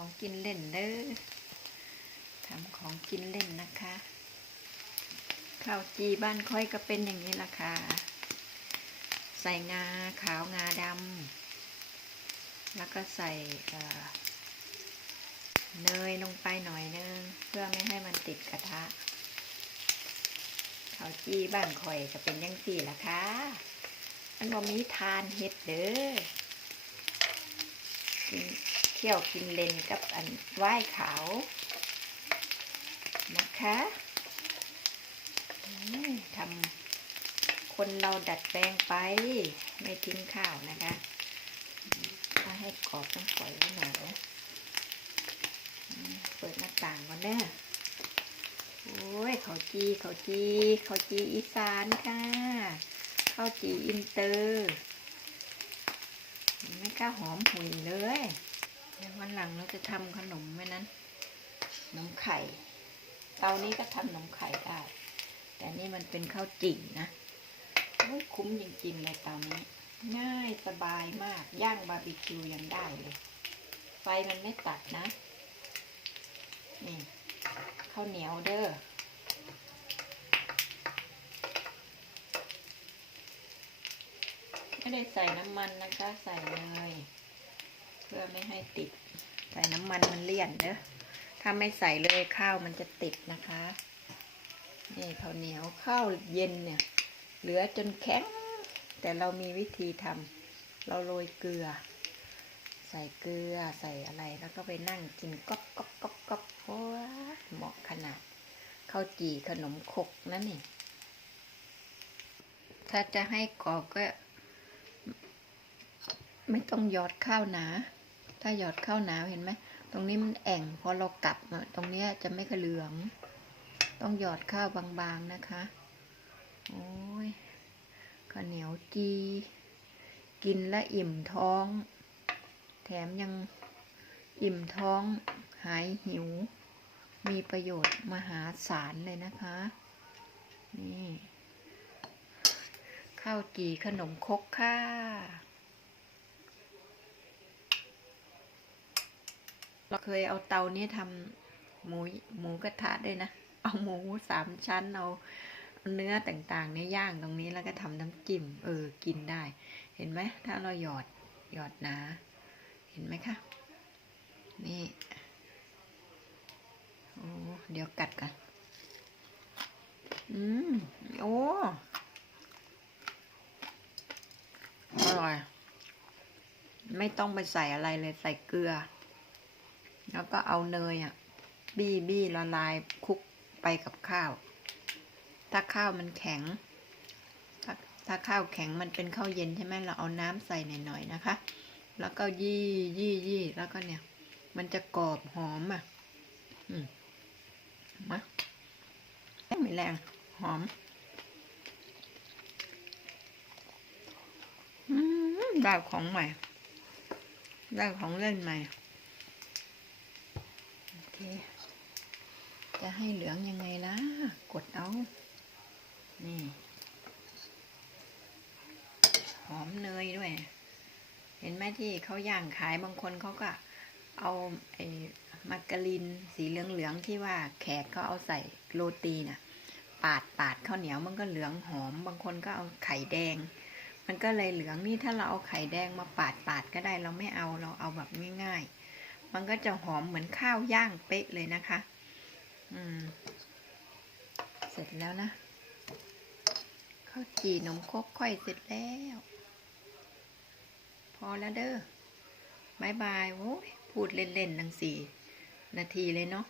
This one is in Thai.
ของกินเล่นเด้อทำของกินเล่นนะคะ ข้าวจีบ้านค่อยก็เป็นอย่างนี้ล่ะค่ะ ใส่งาขาวงาดำแล้วก็ใส่เเนยลงไปหน่อยนึง เพื่อไม่ให้มันติดกระทะข้าวจีบ้านข่อยก็เป็นยังสี่ล่ะค่ะมันบ่มีทานเห็ดเด้อ เที่ยวกินเลนกับอันไหว้ขาวนะคะทำคนเราดัดแปลงไป ไม่ทิ้งข้าวนะคะ ถ้าให้กรอบต้องปล่อยไว้หน่อยนะเปิดหน้าต่างก่อนเด้อโอ้ยเขาวจีเขาวจีเขาวจีอีสานค่ะข้าวจีอินเตอร์ไม่กล้าหอมหุยเลย เดี๋ยววันหลังเราจะทำขนมไหมนั้นขนมไข่ เตานี้ก็ทำขนมไข่ได้ แต่นี่มันเป็นข้าวจี่นะโอ้คุ้มจริงๆเลยเตานี้ ง่ายสบายมาก ย่างบาร์บีคิวยังได้เลย ไฟมันไม่ตัดนะ นี่ข้าวเหนียวเด้อไม่ได้ใส่น้ำมันนะคะ ใส่เนย เพื่อไม่ให้ติด ใส่น้ำมันมันเลี่ยนเด้อถ้าไม่ใส่เลยข้าวมันจะติดนะคะ นี่ข้าวเหนียวข้าวเย็นเนี่ย เหลือจนแข็ง แต่เรามีวิธีทำเราโรยเกลือ ใส่เกลือใส่อะไรแล้วก็ไปนั่งกินก๊อบก๊อบก๊อบก๊อบโอ้เหมาะขนาดข้าวจี่ขนมครกนั่นนี่ถ้าจะให้กรอบก็ ไม่ต้องยอดข้าวนา ถ้าหยอดข้าวหนาเห็นไหมตรงนี้มันแอ่งพอเรากลับอะตรงนี้จะไม่กระเหลือง ต้องหยอดข้าวบางๆนะคะ โอ้ยข้าวเหนียวจี กินและอิ่มท้อง แถมยังอิ่มท้องหายหิว มีประโยชน์มหาศาลเลยนะคะ นี่ ข้าวจีขนมคกค่ะ เราเคยเอาเตานี้ทำหมูหมูกระทะด้วยนะ เอาหมูสามชั้นเอาเนื้อต่างๆเนี่ยย่างตรงนี้แล้วก็ทำน้ำจิ้มเออกินได้ เห็นไหมถ้าเราหยอดหยอดหนา เห็นไหมคะ นี่โอ้เดี๋ยวกัดกันอืมโอ้อร่อย ไม่ต้องไปใส่อะไรเลยใส่เกลือ แล้วก็เอาเนยอะ บี้บี้ละลายคลุกไปกับข้าว ถ้าข้าวมันแข็ง ถ้าถ้าข้าวแข็งมันเป็นข้าวเย็นใช่ไหมเราเอาน้ำใส่หน่อยๆนะคะ แล้วก็ยี่ยี่ยี่แล้วก็เนี่ย มันจะกรอบหอมอะ อืมมาไม่แรงหอมอืมได้ของใหม่ ได้ของเล่นใหม่ เค จะให้เหลืองยังไงล่ะ กดเอา นี่ หอมเนยด้วย เห็นไหมที่เขาย่างขายบางคนเขาก็เอาไอ้มาการินสีเหลืองๆที่ว่าแขกเขาเอาใส่โรตีน่ะ ปาดปาดข้าวเหนียวมันก็เหลืองหอม บางคนก็เอาไข่แดง มันก็เลยเหลืองนี่ถ้าเราเอาไข่แดงมาปาดปาดก็ได้เราไม่เอาเราเอาแบบง่ายๆ มันก็จะหอมเหมือนข้าวย่างเป๊ะเลยนะคะ อืม เสร็จแล้วนะ ข้าวจี่นมคกค่อยเสร็จแล้ว พอแล้วเด้อบายบาย โอ้ยพูดเล่นๆนังสี่ นาทีเลยเนาะ